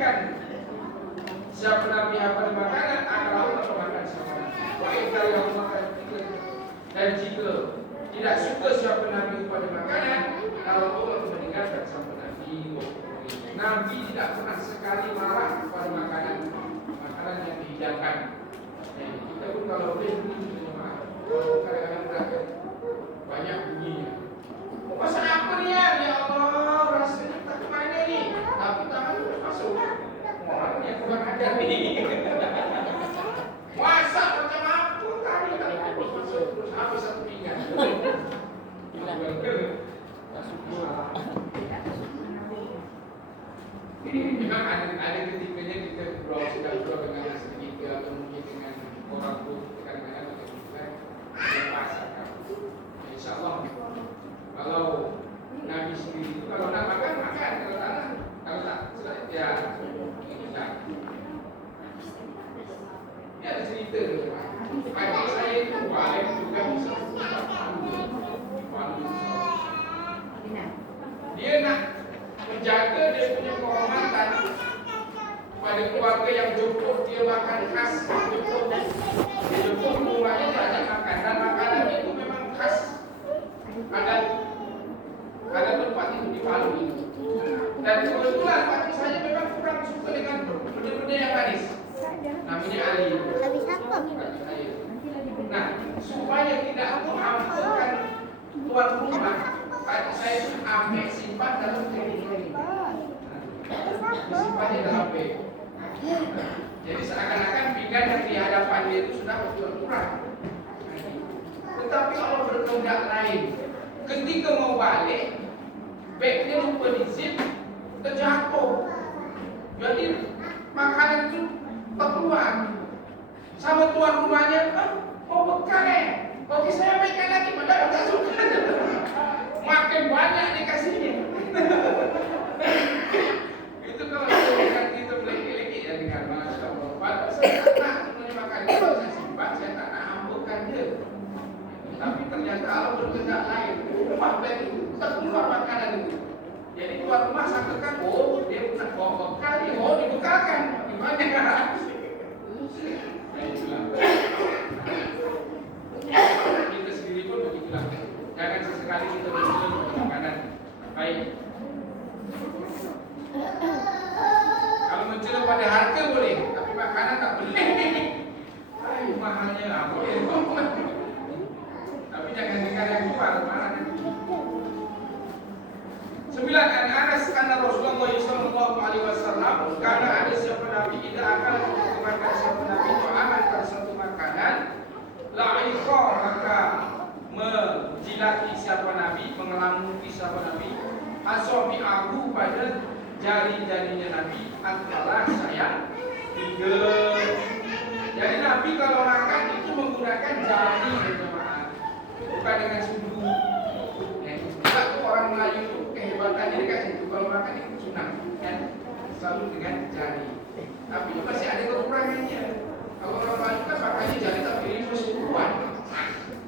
berikan siapa Nabi apa makanan, akan Allah memakan siapa Nabi. Wa idza yang makan dan jika tidak suka siapa Nabi pada makanan, kalau Allah meninggalkan siapa Nabi. Nabi tidak pernah sekali marah pada makanan yang dihidangkan. Kita pun kalau boleh bunyi marah. Kalau kadang-kadang berat banyak bunyinya. Masa apa ni ya Allah, rasanya tak kemana ni? Tapi tangan terus masuk. Orang yang kurang ajar ni. Masak macam apa tadi tak terus masuk terus habis satu pinggan. Memang ada ketikanya kita sudah dengan sedikit atau mungkin dengan orang tua kita kadang-kadang kita masak. InsyaAllah kalau Nabi sendiri itu kalau nak makan kalau tak ya inilah. Ini ada cerita adik saya itu paling juga bisa dia nak menjaga dia punya kehormatan pada keluarga yang jemput dia makan khas jemput rumahnya tak ada makan dan makanan itu memang khas ada tempat itu di Palu itu. Dan kebetulan pakcik saya memang kurang suka dengan benda-benda yang manis. Namanya Ali. Habis apa? Nah, supaya tidak menghamparkan tuan rumah, pakcik saya itu ambil simpan dalam piring. Disimpannya dalam beg. Jadi seakan-akan pinggan yang di hadapan dia itu sudah berkurang. Tetapi Allah berkehendak lain. Ketika mau balik, bagnya lupa di zip, terjatuh. Jadi makanan itu terkeluar. Sama tuan rumahnya, mau bekal Oke saya makan lagi, padahal tak suka. Makin banyak dikasihnya. Itu kalau kita meleki-leki ya dengan Masya Allah. Padahal saya tak nak sebenarnya makan itu, saya simpan, saya tak nak hamburkan dia. Tapi ternyata Allah berkehendak lain. Rumah bag itu terkeluar makanan itu. Jadi tuan rumah sangkakan, oh dia bukan bawa bekal, dia mau dibekalkan. Gimana kan? Kita sendiri pun begitulah. Jangan sesekali kita mencela makanan. Baik. Kalau mencela pada harga boleh, tapi makanan tak boleh. Ay, mahalnya lah, boleh. Tapi jangan dengar yang keluar, marah nanti. 9. Anas anna Rasulullah sallallahu alaihi wasallam karena ada siapa Nabi tidak akan makan siapa Nabi itu aman pada satu makanan la'iqa maka menjilati siapa Nabi, mengelamuti siapa Nabi asabi'ahu pada jari-jarinya Nabi antara saya 3. Jadi Nabi kalau makan itu menggunakan jari jemaah, bukan dengan sumbu. Kita tuh orang Melayu itu kehebatannya dekat situ. Kalau makan itu sunat kan selalu dengan jari. Tapi itu masih ada kekurangannya. Kalau orang Melayu kan makanya jari tak pilih keseluruhan.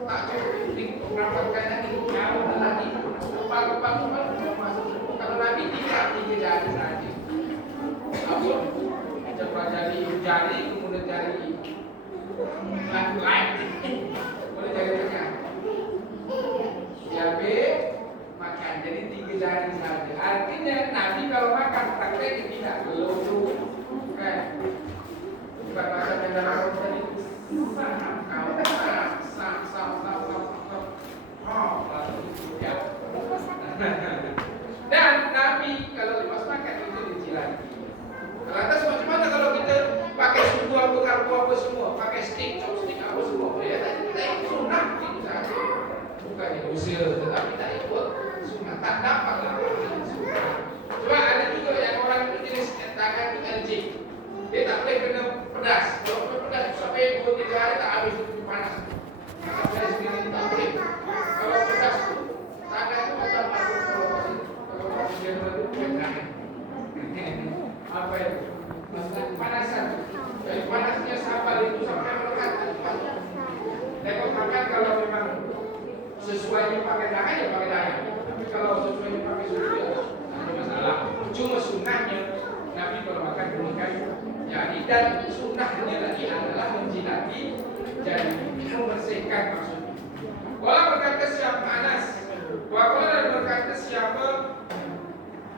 Tak cukup dikumpulkan nanti jauh lagi. Palu-palu masuk. Kalau Nabi tidak 3 jari saja. Apa? Coba jari kemudian jari lain. Boleh jari tengah. Jabe makan, jadi 3 jari saja. Artinya Nabi kalau makan praktek tidak belum kan? Bukan macam yang dalam tadi. Dan Nabi kalau lepas makan itu dicilati. Lantas macam mana kalau kita pakai sumbu apa semua, pakai stick, chopstick apa semua? Ya tadi kita ikut sunat itu saja. Bukannya usil, tetapi tak ikut sunat. Tak dapat lah. Cuma ada juga yang orang itu jenis tangan itu allergic. Dia tak boleh kena pedas. Kalau kena pedas sampai 2-3 hari tak habis itu panas. Maka saya sendiri tak boleh. Kalau pedas itu tangan itu macam masuk kalau dia itu jangan. Apa itu? Panasan. Dari panasnya sabar itu sampai melekat. Tengok makan kalau memang sesuainya pakai tangan ya pakai tangan. Tapi kalau sesuainya pakai susu ya tak ada masalah. Cuma sunnahnya Nabi kalau makan dan sunnahnya lagi adalah menjilati dan membersihkan maksudnya. Wala berkata siapa Anas, wala berkata siapa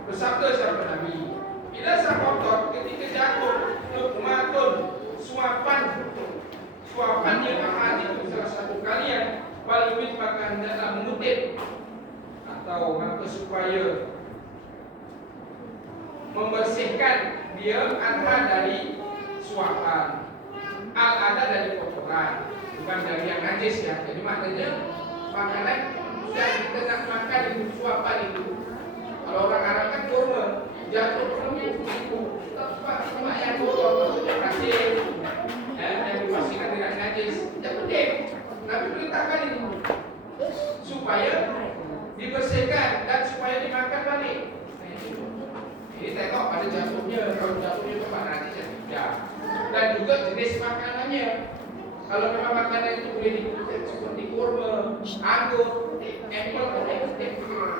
bersabda siapa Nabi. Bila sahabat ketika jatuh nukmatun suapannya ahad itu salah satu kalian walimit maka hendaklah mengutip atau maka supaya membersihkan dia anha dari suapan, ada dari kotoran, bukan dari yang najis ya. Jadi maknanya makanan sudah kita nak makan itu suapan itu. Kalau orang Arab kan kurma jatuh itu tempat cuma yang kotor maksudnya pasir, yang dipastikan tidak najis. Tidak penting. Nabi perintahkan itu supaya dibersihkan dan supaya dimakan balik. Ini tengok pada jatuhnya, kalau jatuhnya tempat najis ya tidak. Dan juga jenis makanannya. Kalau memang makanan itu boleh dikutip seperti kurma, anggur, apple,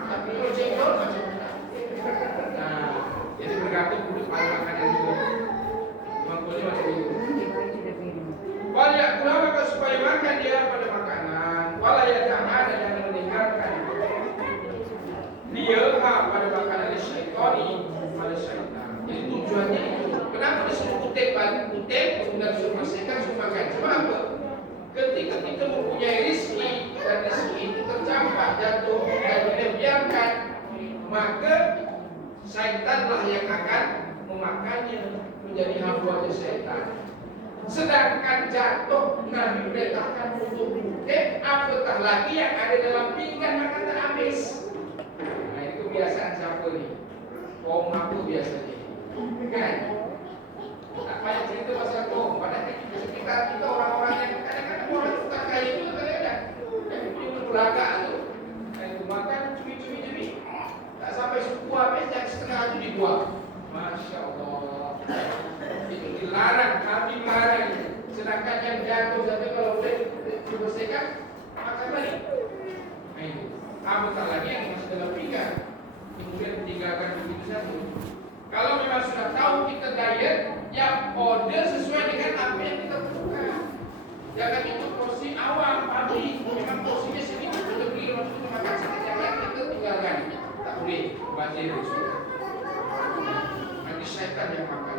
tapi kalau jengkol macam mana? Nah, jadi bergantung pada makanan juga. Mangkulnya macam itu. Walayak pula maka supaya makan dia pada makanan. Walayak ada yang meninggalkan dia pada makanan syaitani pada syaitan. Jadi tujuannya itu. Kenapa disuruh kutip kemudian disuruh bersihkan suruh makan? Sebab apa? Ketika kita mempunyai rezeki dan rezeki itu tercampak jatuh dan dibiarkan, maka syaitanlah yang akan memakannya menjadi hamba syaitan. Sedangkan jatuh Nabi perintahkan untuk kutip, apatah lagi yang ada dalam pinggan maka tak habis. Nah ini kebiasaan siapa ni? Kaum apa biasanya? Kan? Tak payah cerita pasal kaum. Padahal di sekitar kita orang-orang yang kadang-kadang orang suka kaya itu kadang-kadang yang punya belakang tu, yang makan cumi-cumi, tak sampai suku habis dan setengah itu dibuang. Masya Allah. Itu dilarang, Nabi melarang. Sedangkan yang jatuh saja kalau boleh dibersihkan, makan balik. Nah itu. Apatah lagi yang masih dalam pinggan, kemudian ditinggalkan begitu saja. Kalau memang sudah tahu kita diet, yang order sesuai dengan apa yang kita butuhkan. Jangan itu porsi awam, pagi. Memang porsinya sedikit, kita beli untuk makan sedikit yang kita tinggalkan. Tak boleh, wajib. Nanti syaitan yang makan.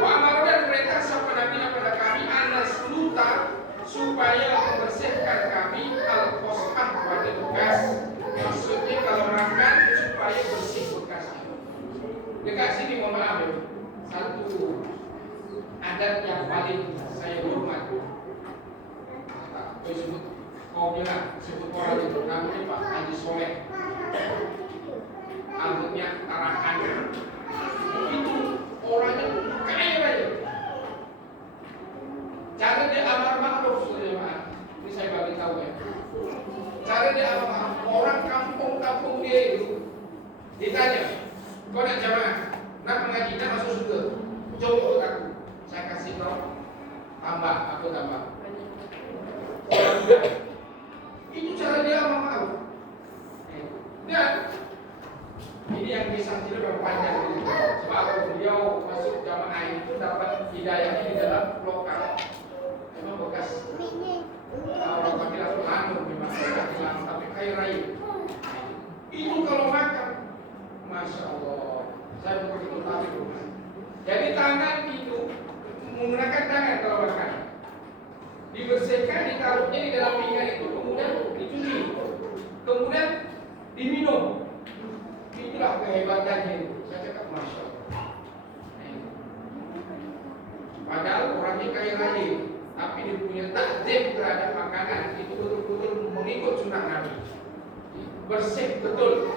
Wa amar dan perintah siapa Nabi kepada kami anas luta supaya membersihkan kami al-qosah pada bekas. Maksudnya kalau makan supaya bersih bekas. Dekat sini mohon maaf ya. Satu adat yang paling saya hormat. Saya sebut kaumnya lah, sebut orang itu namanya Pak Haji Soleh. Anggotnya Tarakan. Itu orangnya kaya aja. Cara dia amar ma'ruf saudara. Ini saya bagi tahu ya. Cara dia amar ma'ruf. Orang kampung-kampung dia itu ditanya, kau nak jamaah, nak mengaji, nak masuk surga, coba ikut aku. Saya kasih kau tambah, aku tambah. Itu cara dia amar ma'ruf. Dan ini yang kisah dia memang panjang. Sebab beliau masuk jamaah itu dapat hidayahnya di dalam lokal. Memang bekas orang kami lah pelanggur, memang bekas pelanggur, tapi kaya raya. Itu kalau makan, Masya Allah, saya begitu tahu rumah. Jadi tangan itu menggunakan tangan kalau makan, dibersihkan, ditaruhnya di dalam pinggan itu, kemudian dicuci, kemudian diminum. Itulah kehebatannya itu. Saya cakap Masya Allah. Padahal orangnya kaya raya, tapi dia punya takzim terhadap makanan itu betul-betul mengikut sunnah Nabi. Bersih betul.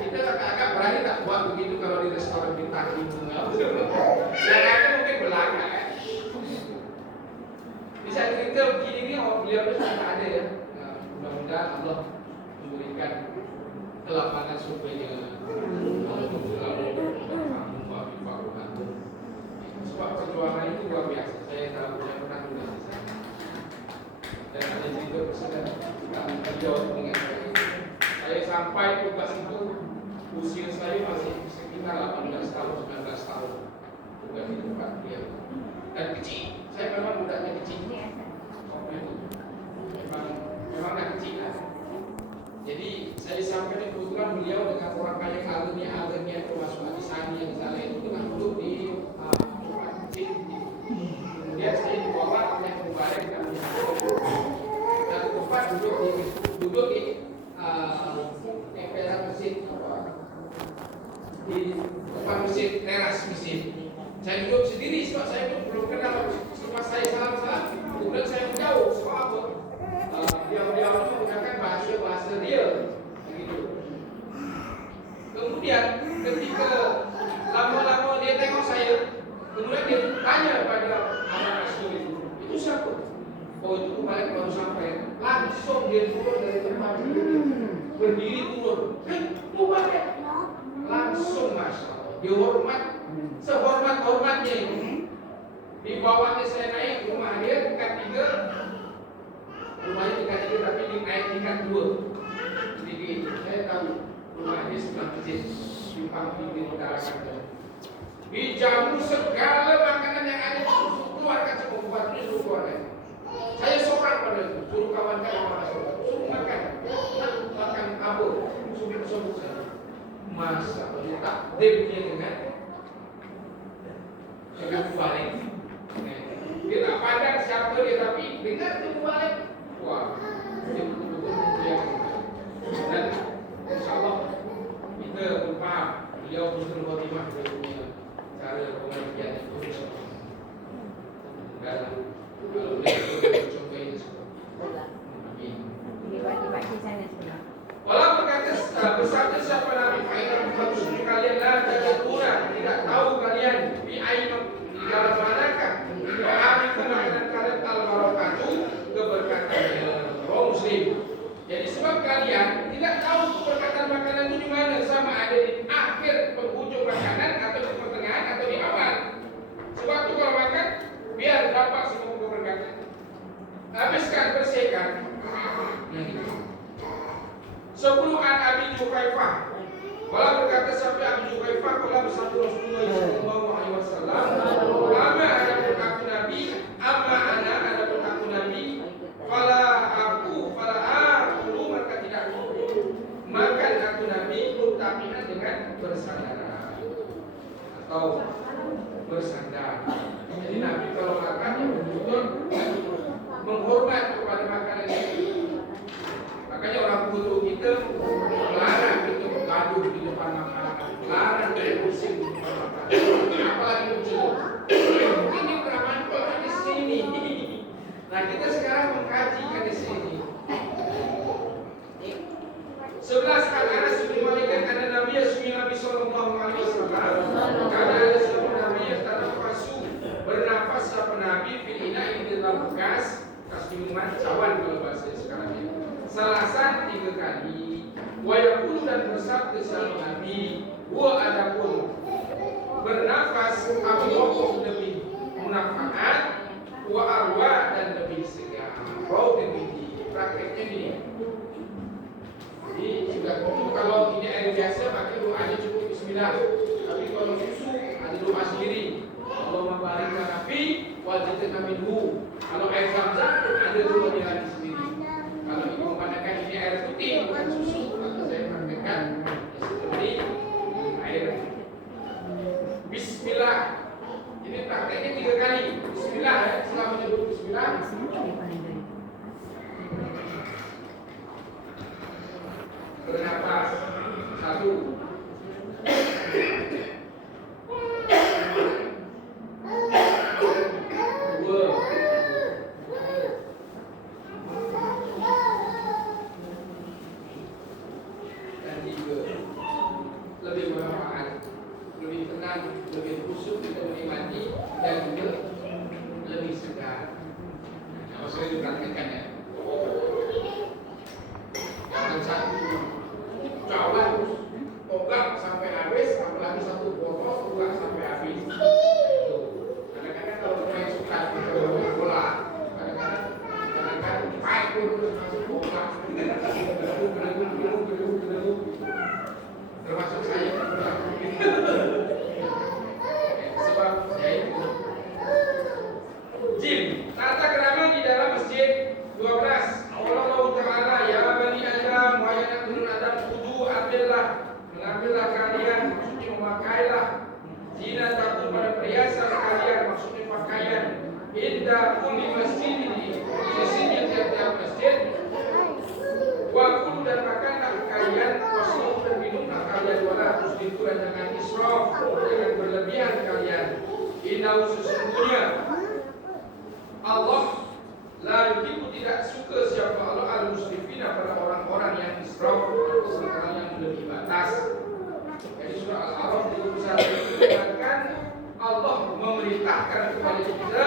Kita agak-agak berani tak buat begitu kalau di restoran bintang 5. Yang ada mungkin belakang. Bisa cerita begini ni, beliau itu sudah ada ya. Mudah-mudahan Allah memberikan kelapangan supaya sebab perjuangan itu luar biasa. Saya tahu, saya pernah tulis di sana. Dan ada cerita presiden beliau dengan saya sampai tugas itu usia saya masih sekitar 18 tahun, 19 tahun tugas di tempat. teras masjid. Saya duduk sendiri sebab saya pun belum kenal. Setelah saya salam-salam, kemudian saya menjauh sebab apa? Dia menggunakan bahasa dia, begitu. Kemudian ketika lama-lama dia tengok saya, kemudian dia tanya pada anak asuh itu siapa? Oh itu balik baru sampai. Langsung dia turun dari tempat dia, berdiri turun. Balik. Langsung masya Allah, dihormat sehormat-hormatnya ini. Dibawanya saya naik rumah dia tingkat 3. Rumahnya tingkat 3 tapi naik tingkat 2. Jadi saya tahu rumah dia sebelah masjid simpang tinggi utarakan. Dijamu segala makanan yang ada keluarkan semua buat ini suruh keluarkan. Saya seorang pada itu suruh kawan-kawan orang suruh makan. Makan apa? Suruh saya. Masa boleh takdirnya dengan balik. Dia tak pandang siapa dia tapi dengar dia balik. Wah, dia betul-betul yang dan insyaAllah kita berfaham beliau betul khotimah dia punya cara pengajian itu. Dan kalau beliau contoh ini semua. Amin. Walau berkata bersabda siapa Nabi Muhammad SAW kalianlah jangan kurang tidak tahu kalian di dalam manakah doa makanan kalian al-barakatuh keberkatannya orang Muslim. Jadi sebab kalian tidak tahu keberkatan makanan itu di mana, sama ada di akhir penghujung makanan atau di pertengahan atau di awal. Sebab itu kalau makan biar dapat semua keberkatan. Habiskan bersihkan. Sebelum Abi Juhaifah, kalau berkata sampai Abi Juhaifah, kalau bersabda Rasulullah Sallallahu Alaihi Wasallam, ama ada aku Nabi, ama ada aku Nabi, fala aku maka tidak aku, makan aku Nabi mutaminan dengan bersandar atau bersandar. Jadi Nabi kalau makan yang betul menghormat kepada makanan itu. Makanya orang kutu kita melarang kita bergaduh di depan makanan, melarang kita pusing di depan makanan, apalagi bercakap. Mungkin dia beramal di sini. Nah kita sekarang mengkajikan di sini. 11 Anas bin Malik ada Nabi Sallallahu Alaihi Wasallam. Karena ada seorang Nabi yang tanafasu bernafas siapa Nabi filina ini dalam bekas minuman cawan kalau bahasa sekarang ini. Salasan 3 kali. Wa yaqulu dan bersabda sama Nabi, wa adapun bernafas Abu lebih munafaat, wa arwa dan lebih segar. Bau lebih prakteknya ini. Jadi juga itu kalau ini air biasa maka doanya cukup bismillah. Tapi kalau susu ada doa sendiri. Allahumma barik lana fi wa zidna minhu. Kalau air zam-zam ada doanya lagi sendiri. Kalau ibu mengatakan ini air putih bukan susu, maka saya praktekkan seperti air. Bismillah. Ini prakteknya 3 kali. Bismillah ya, setelah menyebut bismillah. Bernapas 1. Lebih bermanfaat, lebih tenang, lebih khusyuk kita menikmati dan juga lebih segar. Nah, saya dipraktikkan ya. Jangan satu cawan ogak sampai habis, apalagi satu botol ogak sampai habis. Kadang-kadang kalau saya suka bola, kadang-kadang fight pun masuk ogak. Termasuk saya sebab saya itu jim tata kerama di dalam masjid 12. Allah Ta'ala ya bani Adam wa ya turun Adam kudu mengambillah kalian, maksudnya memakailah zina takut pada perhiasan kalian, maksudnya pakaian indah kulli masjid ini sisinya tiap-tiap masjid. Wa kulu dan makanlah kalian, waslu dan minumlah kalian, wala tusbiku dan jangan israf, jangan berlebihan. Innahu sesungguhnya Allah la yuhibbu tidak suka siapa Allah al-musrifina pada orang-orang yang israf atau orang yang melebihi batas. Jadi surah Al-A'raf 31 mengatakan Allah memerintahkan kepada kita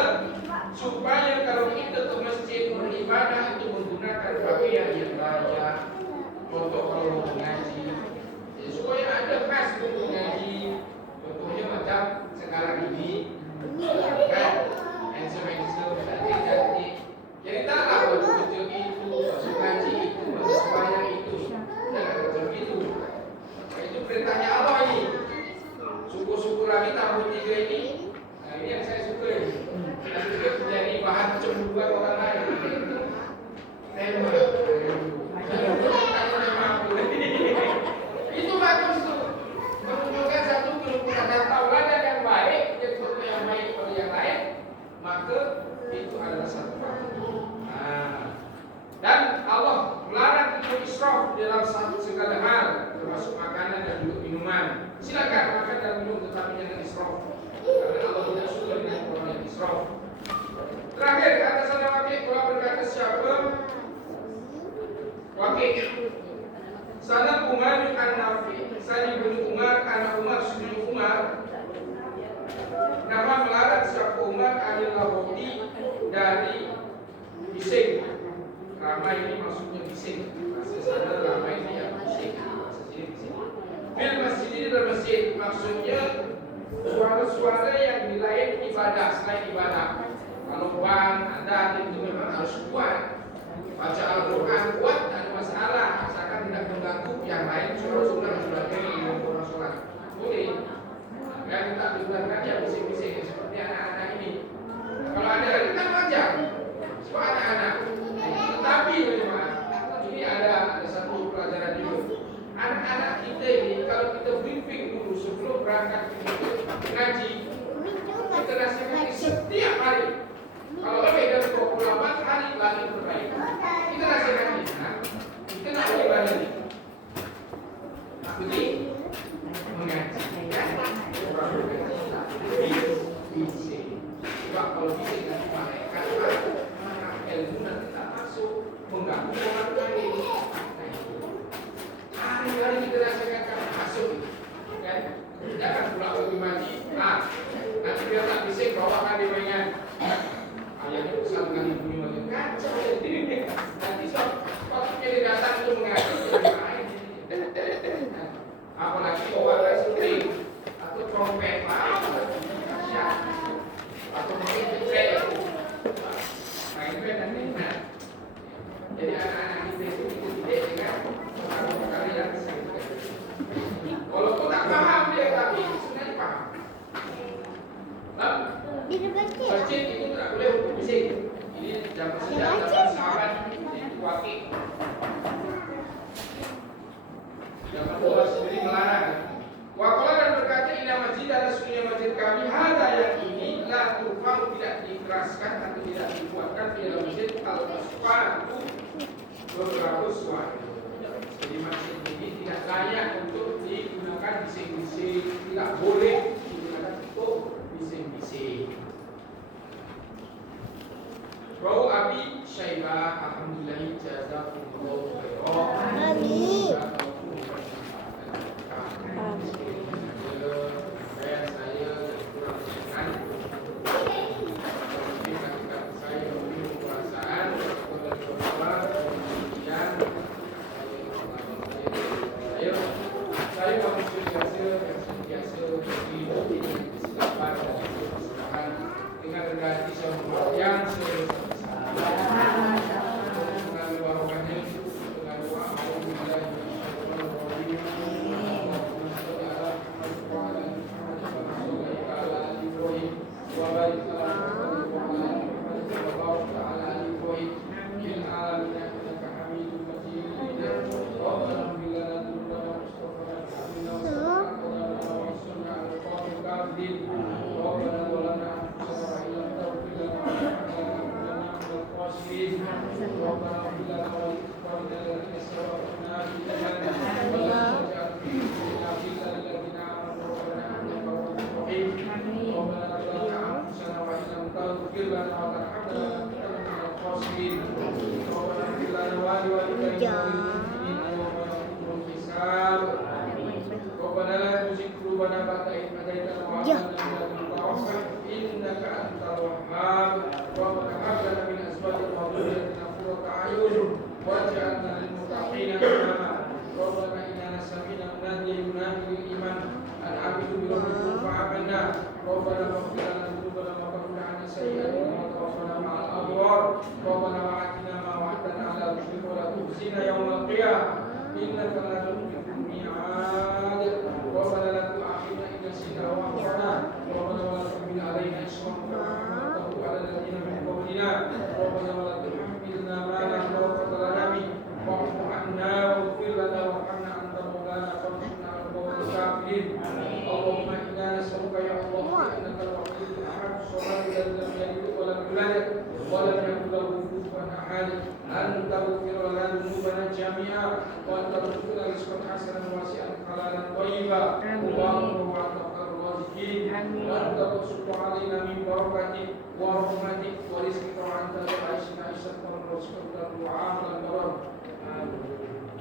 supaya kalau kita ke masjid beribadah itu menggunakan pakaian yang layak. Contoh kalau mengaji, supaya ada khas untuk mengaji. Contohnya macam sekarang ini, kan? Handsome, cantik. Jadi taklah baju kecil itu, baju ngaji itu, baju sembahyang itu, jangan macam itu. Itu perintahnya Allah ini. Suku-suku lagi tahun 3 ini. Nah, ini yang saya suka ini. Nanti juga menjadi bahan cemburuan orang lain. Tema. Itu bagus tuh. Menunjukkan satu kelukuran tauladan yang baik, jadi contoh yang baik pada yang lain, maka itu adalah satu bahan. Dan Allah melarang kita israf dalam segala hal, termasuk makanan dan juga minuman. Silakan makan dan minum, tetapi jangan israf, karena Allah tidak suka dengan orang yang israf. Terakhir kata sana Wakil, kalau berkata siapa? Wakil sana Umar an-Nafi, Sani bin Umar, anak Umar bin Umar, nama melarang siapa Umar adalah roti dari bising. Ramai ini maksudnya bising. Bahasa sana ramai ini yang bising. Bahasa sini bising. Bil masjid ini dalam masjid, maksudnya suara-suara yang di lain ibadah, selain ibadah. Kalau bang, anda itu memang harus kuat. Baca Al-Quran kuat, tak ada masalah, asalkan tidak mengganggu yang lain. Suara-suara sebagainya yang orang sholat boleh. Kan tak dibenarkan ya bising-bising seperti anak-anak ini. Kalau ada lagi kan wajar, sebab anak-anak. Tetapi memang ini ada satu pelajaran juga. Anak-anak kita ini kalau kita briefing dulu sebelum berangkat ngaji, kita nasihatkan setiap hari. Kalau lebih dari 28 hari lagi berbaik. Kita nasihatkan kita nak beribadah ni. Nak pergi mengaji. Bising. Sebab kalau bising nanti malaikat ilmu nanti tak masuk, mengganggu orang lain. Hari-hari kita nasihatkan masuk, kan? Jangan pula pergi mandi. Nanti biar tak bising bawakan dia mainan. Ayahnya besar dengan ibunya macam kacau. Nanti sepatutnya dia datang itu mengaji main. Apalagi bawa syuting atau trompet lah, atau mungkin kecil main band nanti. Jadi anak-anak kita itu dididik dengan perkara yang sangat. Walaupun tak paham dia, tapi sebenarnya paham. Masjid itu tak boleh untuk bising. Ini zaman sejarah zaman sahabat itu Wakil. Zaman Allah sendiri melarang. Waqala dan berkata inna masjid adalah sesungguhnya masjid kami hada yang ini la turfa'u tidak dikeraskan atau tidak dibuatkan di dalam masjid al-asfatu beberapa suara. Jadi masjid ini tidak layak untuk digunakan bising-bising, tidak boleh digunakan untuk bising-bising. Rawu Abi Syaibah, alhamdulillah jazakumullahu khairan. Amin.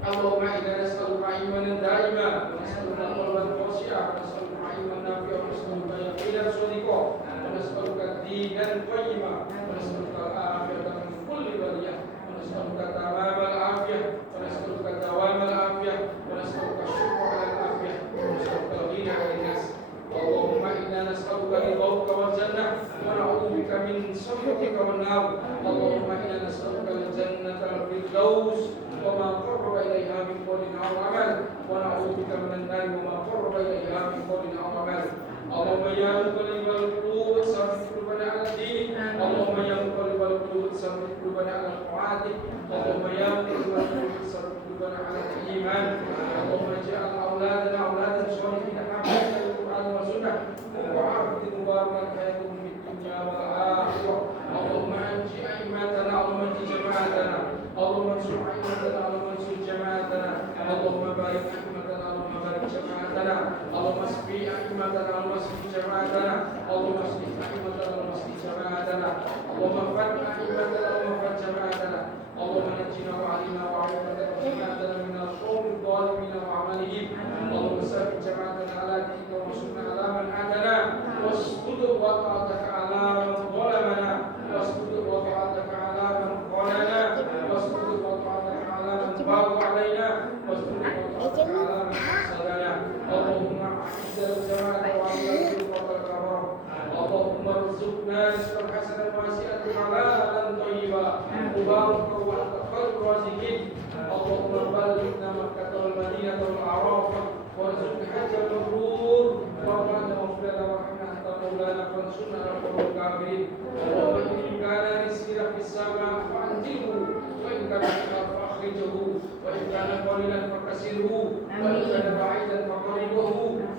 Allahumma inna nas'aluka imanan daima wa nas'aluka qalban khashi'an wa nas'aluka ilman nafi'an wa nas'aluka yaqinan shadiqan wa nas'aluka dinan qayyiman wa nas'aluka al-afiyata min kulli baliyah wa nas'aluka tamamal afiyah wa nas'aluka dawamal afiyah wa nas'aluka syukra al-afiyah wa nas'aluka ghina 'anil nas. Allahumma inna nas'aluka ridhaka wal jannah wa na'udzubika min sakhatika wan nar. Allahumma inna nas'aluka al-jannata al-firdaus وما قرب إليها من قول أو عمل ونعوذ بك من النار وما قرب إليها من قول أو عمل. اللهم يا مقلب القلوب ثبت قلوبنا على الدين. اللهم يا مقلب القلوب ثبت قلوبنا على طاعتك. اللهم يا مقلب القلوب ثبت قلوبنا على الإيمان. اللهم اجعل أولادنا أولادا صالحين حافظين للقرآن والسنة وعافية مباركة حياتهم في الدنيا والآخرة. اللهم أنجي أئمتنا اللهم أنجي جماعتنا اللهم انصر أئمتنا اللهم انصر جماعتنا اللهم بارك أئمتنا اللهم بارك جماعتنا اللهم اسقي أئمتنا اللهم اسقي جماعتنا اللهم اسقي أئمتنا اللهم اسقي جماعتنا اللهم فت أئمتنا اللهم فت جماعتنا اللهم نجنا وعلينا وعلمنا وجماعتنا من القوم الظالمين وعملهم اللهم ثبت جماعتنا على دينك وانصرنا على من عادنا واسجد وطاعتك على من ظلمنا واسجد وطاعتك على من خاننا واسجد وطاعتك على من باغى علينا واسجد وطاعتك على من حسدنا. اللهم اعز الجماعة وعلى الكرم. اللهم ارزقنا رزقا حسنا واسعا حلالا طيبا مباركا وانت خير الرازقين. اللهم بلغنا مكة والمدينة والأعراف وارزقنا حج المبرور وارحمنا واغفر لنا وارحمنا انت مولانا فانصرنا على القوم الكافرين. اللهم ان كان رزقنا في السماء فانزله وان كان في الارض فاخرجه وان كان قليلا فكسره وان كان بعيدا فقربه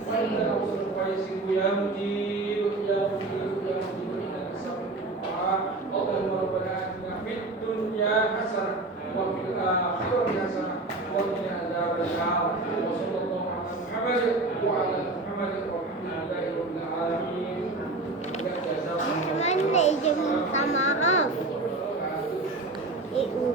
وان كان وصلا فيسره يا مجيب يا مجيب يا مجيب انك سميع الدعاء. اللهم ربنا اتنا في الدنيا حسنه وفي الاخره حسنه وقنا عذاب النار. وصلى الله على محمد وعلى محمد والحمد لله رب العالمين. Cuman dia minta maaf. Minta